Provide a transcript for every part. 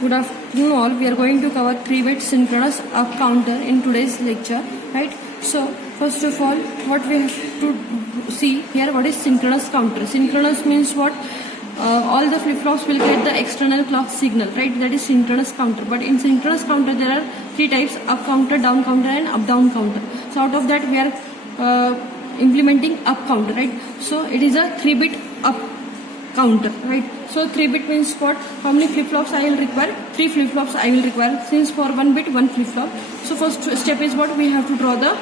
Good afternoon all. We are going to cover 3-bit synchronous up counter in today's lecture, right? So first of all, what we have to see here, what is synchronous counter? Synchronous means what? All the flip-flops will get the external clock signal, right? That is synchronous counter. But in synchronous counter there are 3 types: up counter, down counter and up down counter. So out of that we are implementing up counter, right? So it is a 3-bit up counter, right? So 3-bit means what? How many flip-flops I will require? 3 flip-flops I will require, since for 1 bit 1 flip-flop. So first step is what? We have to draw the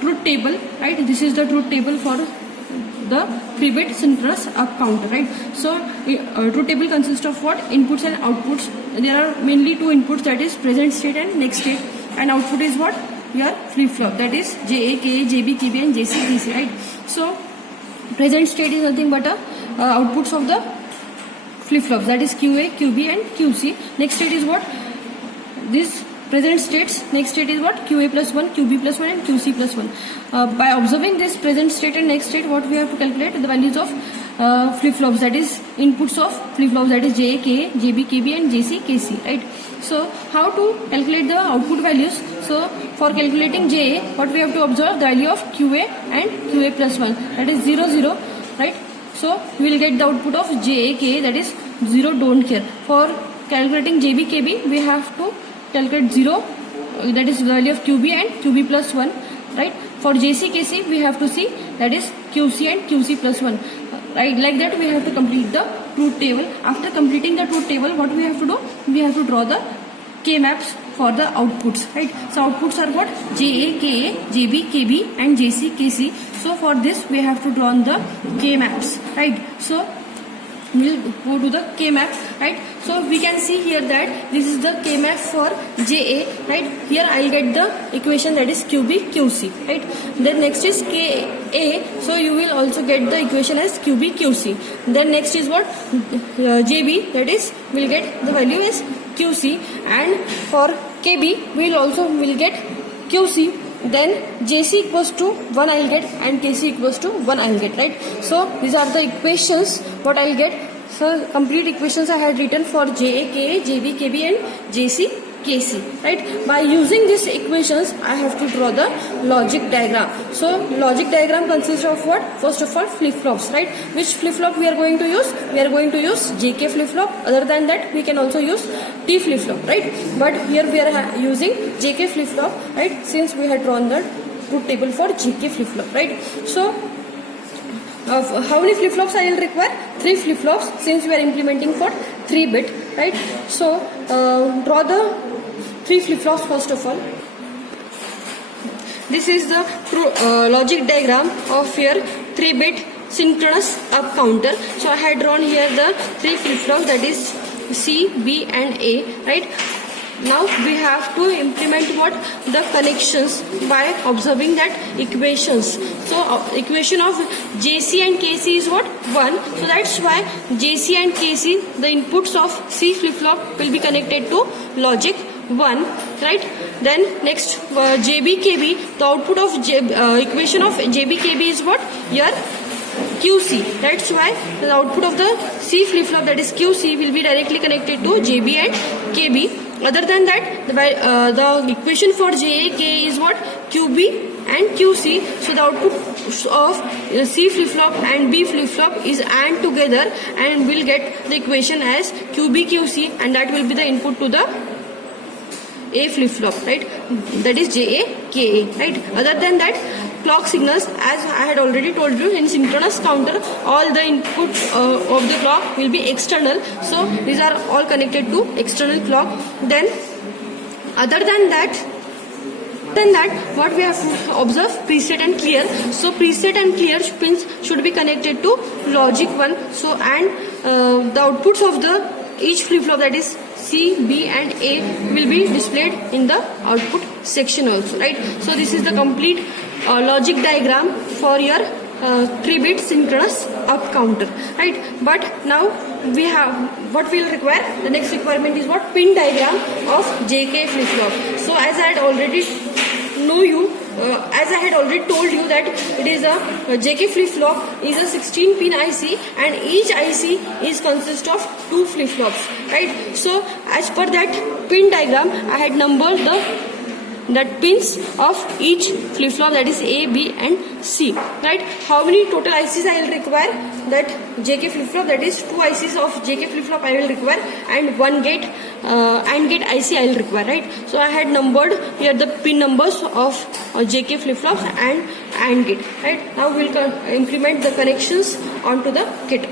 truth table, right? This is the truth table for the 3-bit synchronous up counter, right? So truth table consists of what? Inputs and outputs. There are mainly 2 inputs, that is present state and next state, and output is what? Your flip-flop, that is JA, KA, JB, KB and JC, KC, right? So present state is nothing but outputs of the flip-flops, that is QA, QB and QC. Next state is what? This present states. Next state is what? QA plus 1, QB plus 1 and QC plus 1. By observing this present state and next state, what we have to calculate? The values of flip-flops, that is inputs of flip-flops, that is JA, KA, JB, KB and JC, KC, right? So how to calculate the output values? So for calculating JA, what we have to observe? The value of QA and QA plus 1, that is 0, 0, right? So we will get the output of JA, KA, that is 0, don't care. For calculating JB, KB, we have to calculate 0, that is the value of QB and QB plus 1, right? For JC, KC, we have to see, that is QC and QC plus 1, right? Like that we have to complete the truth table. After completing the truth table, what we have to do? We have to draw the K maps for the outputs, right? So outputs are what? JA, KA, JB, KB and JC, KC. So for this we have to draw the K maps, right? So we'll go to the K map, right? So we can see here that this is the K map for JA, right? Here I'll get the equation, that is QB, QC, right? Then next is KA, so you will also get the equation as QB, QC. Then next is what? JB, that is we'll get the value as QC, and for KB will get QC. Then JC equals to 1 I'll get and KC equals to 1 I'll get, right? So these are the equations what I'll get. So complete equations I had written for JA, KA, JB, KB and JC, KC, right? By using these equations I have to draw the logic diagram. So logic diagram consists of what? First of all, flip-flops, right? Which flip-flop we are going to use? We are going to use JK flip-flop. Other than that we can also use T flip-flop, right? But here we are using JK flip-flop, right? Since we had drawn the truth table for JK flip-flop, right? So how many flip-flops I will require? 3 flip-flops, since we are implementing for 3-bit, right? So draw the 3 flip-flops first of all. This is the logic diagram of your 3-bit synchronous up counter. So I had drawn here the 3 flip-flops, that is C, B and A, right? Now we have to implement what? The connections by observing that equations. So equation of JC and KC is what? 1. So that's why JC and KC, the inputs of C flip-flop will be connected to logic 1, right? Then next JB, KB, the output of equation of JB, KB is what? Your QC. That's why the output of the C flip-flop, that is QC, will be directly connected to JB and KB. Other than that, the equation for JA, KA is what? QB and QC. So the output of C flip-flop and B flip-flop is AND together, and we'll get the equation as QB, QC, and that will be the input to the A flip-flop, right? That is JA, KA, right? Other than that, clock signals, as I had already told you, in synchronous counter all the inputs of the clock will be external. So these are all connected to external clock. Then other than that, what we have to observe? Preset and clear. So preset and clear pins should be connected to logic 1. So and the outputs of the each flip-flop, that is C, B and A, will be displayed in the output section also, right? So this is the complete logic diagram for your 3-bit synchronous up counter, right? But now we have what we will require. The next requirement is what? Pin diagram of JK flip-flop. So as I had already know you as I had already told you that it is a JK flip-flop is a 16-pin IC, and each IC is consist of 2 flip-flops, right? So as per that pin diagram, I had numbered that pins of each flip-flop, that is A, B and C, right? How many total ICs I will require? That JK flip-flop, that is 2 ICs of JK flip-flop I will require, and 1 gate AND gate IC I will require, right? So I had numbered here the pin numbers of JK flip-flops and AND gate, right? Now we will implement the connections onto the kit.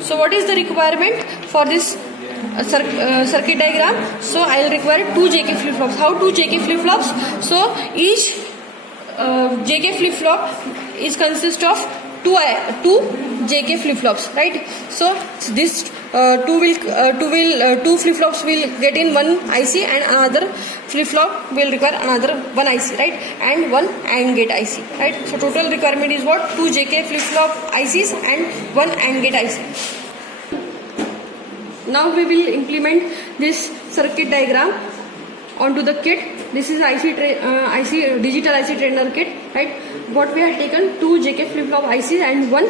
So what is the requirement for this circuit diagram? So I will require 2 JK flip-flops. How 2 JK flip-flops? So each JK flip-flop is consist of 2 JK flip-flops, right? So this 2 flip-flops will get in one IC, and another flip-flop will require another one IC, right? And one AND gate IC, right? So total requirement is what? 2 JK flip-flop ICs and one AND gate IC. Now we will implement this circuit diagram onto the kit. This is digital IC trainer kit, right? What we have taken 2 JK flip-flop ICs and one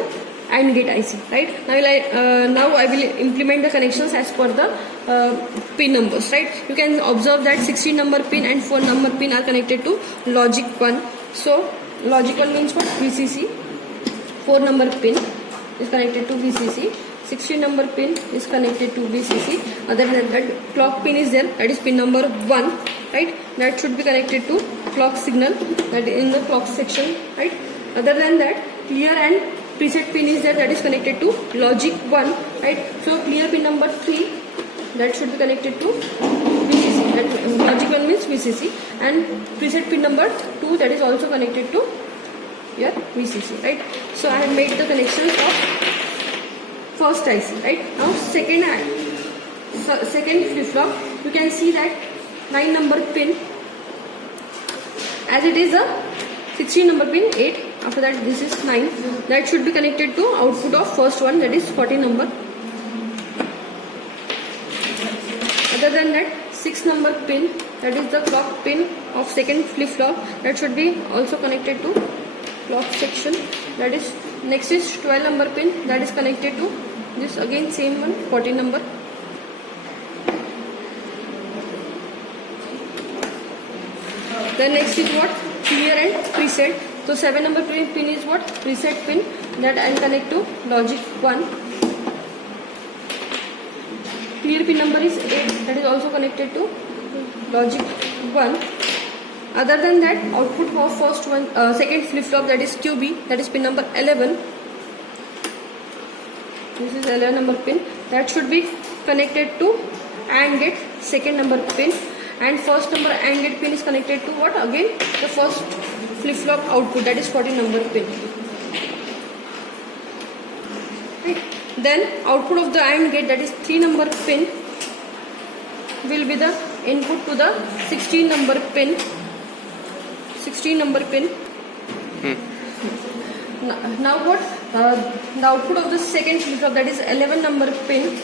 AND gate IC, right? Now I will implement the connections as per the pin numbers, right? You can observe that 16 number pin and 4 number pin are connected to logic 1. So logic 1 means what? VCC. 4 number pin is connected to VCC. 16 number pin is connected to VCC. Other than that, clock pin is there, that is pin number 1, right? That should be connected to clock signal, that is in the clock section, right? Other than that, clear and preset pin is there, that is connected to logic 1, right? So clear pin number 3, that should be connected to VCC. That logic 1 means VCC, and preset pin number 2, that is also connected to your VCC, right? So I have made the connections of first IC, right? Now second flip-flop, you can see that 9 number pin, as it is a 16 number pin, 8, after that this is 9, that should be connected to output of first one, that is 14 number. Other than that, 6 number pin, that is the clock pin of second flip-flop, that should be also connected to clock section. That is, next is 12 number pin, that is connected to this, again same one, 14 number. Then next is what? Clear and preset. So 7 number pin is what? Preset pin, that I will connect to logic 1. Clear pin number is 8, that is also connected to logic 1. Other than that, output of second flip-flop, that is QB, that is pin number 11. This is 11 number pin, that should be connected to AND gate second number pin, and first number AND gate pin is connected to what? Again the first flip-flop output, that is 14 number pin. Right. Then output of the AND gate, that is 3 number pin, will be the input to the 16 number pin. 16 number pin. Now what? The output of the second flip-flop, that is 11 number pin,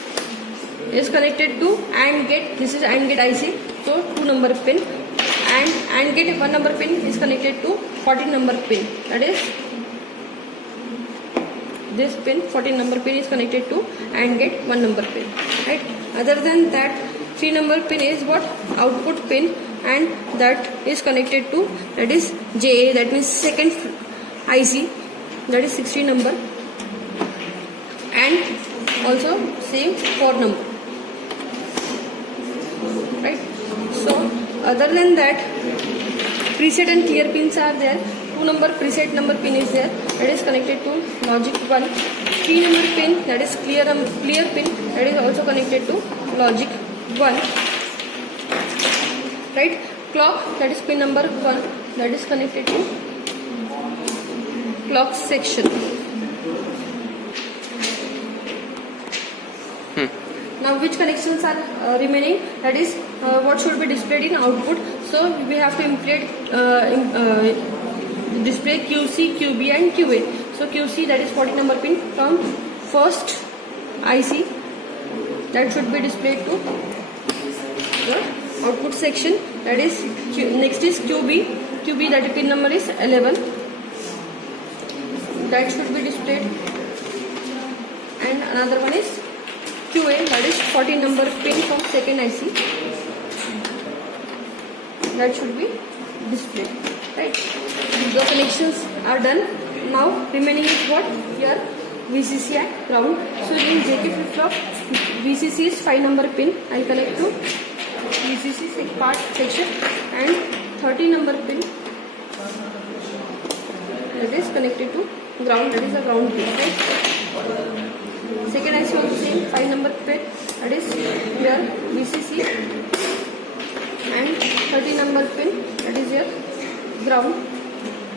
is connected to AND gate. This is AND gate IC, so 2 number pin, and AND gate 1 number pin is connected to 14 number pin, that is this pin, 14 number pin is connected to AND gate 1 number pin, right? Other than that, 3 number pin is what? Output pin, and that is connected to, that is JA, that means second IC, that is 16 number, and also same 4 number, right? So other than that, preset and clear pins are there. 2 number preset number pin is there, that is connected to logic 1. 3 number pin, that is clear pin, that is also connected to logic 1, right? Clock, that is pin number 1, that is connected to clock section. Now which connections are remaining? That is what should be displayed in output. So we have to display QC, QB and QA. So QC, that is 14 number pin from first IC, that should be displayed to the output section. That is next is QB, QB, that pin number is 11. That should be displayed. And another one is QA, that is 14 number pin from second IC. That should be displayed. Right? The connections are done. Now remaining is what? Your VCC at ground. So in JK flip flop, VCC is 5 number pin. I will connect to VCC part section, and 30 number pin that is connected to ground, that is a ground pin. Right? Second IC also same 5 number pin, that is your VCC, and 30 number pin, that is your ground.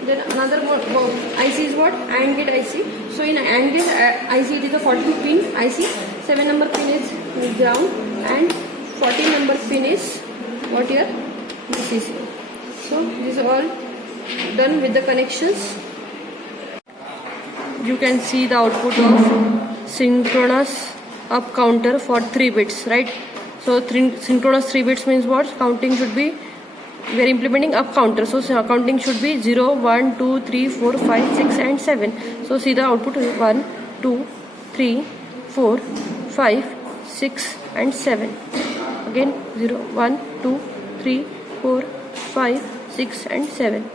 Then another IC is what? AND gate IC. So in AND gate IC it is a 14 pin IC. 7 number pin is ground and 14 number pin is what? Your VCC. So this is all done with the connections. You can see the output of synchronous up counter for 3 bits, right? So synchronous 3 bits means what? Counting should be, we are implementing up counter, so counting should be 0, 1, 2, 3, 4, 5, 6 and 7. So see the output is 1, 2, 3, 4, 5, 6 and 7. Again 0, 1, 2, 3, 4, 5, 6 and 7.